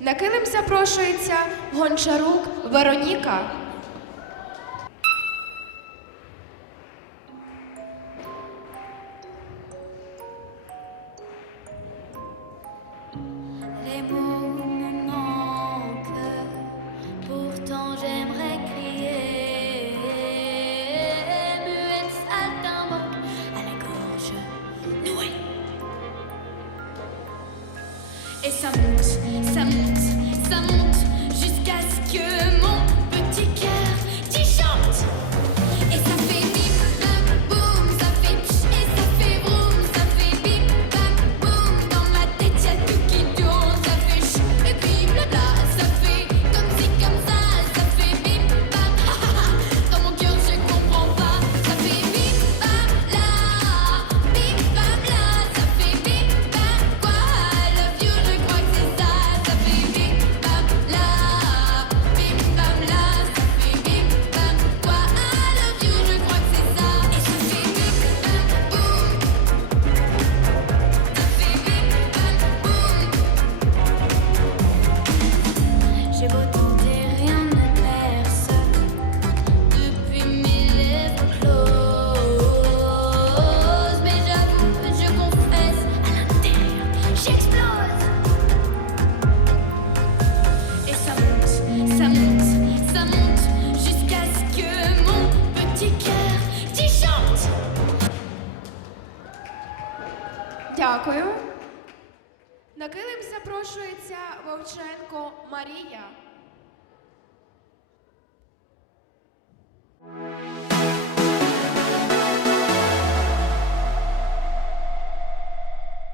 На килим запрошується гончарук Вероніка. Les E ça monte. Дякую. На килим запрошується Вовченко Марія.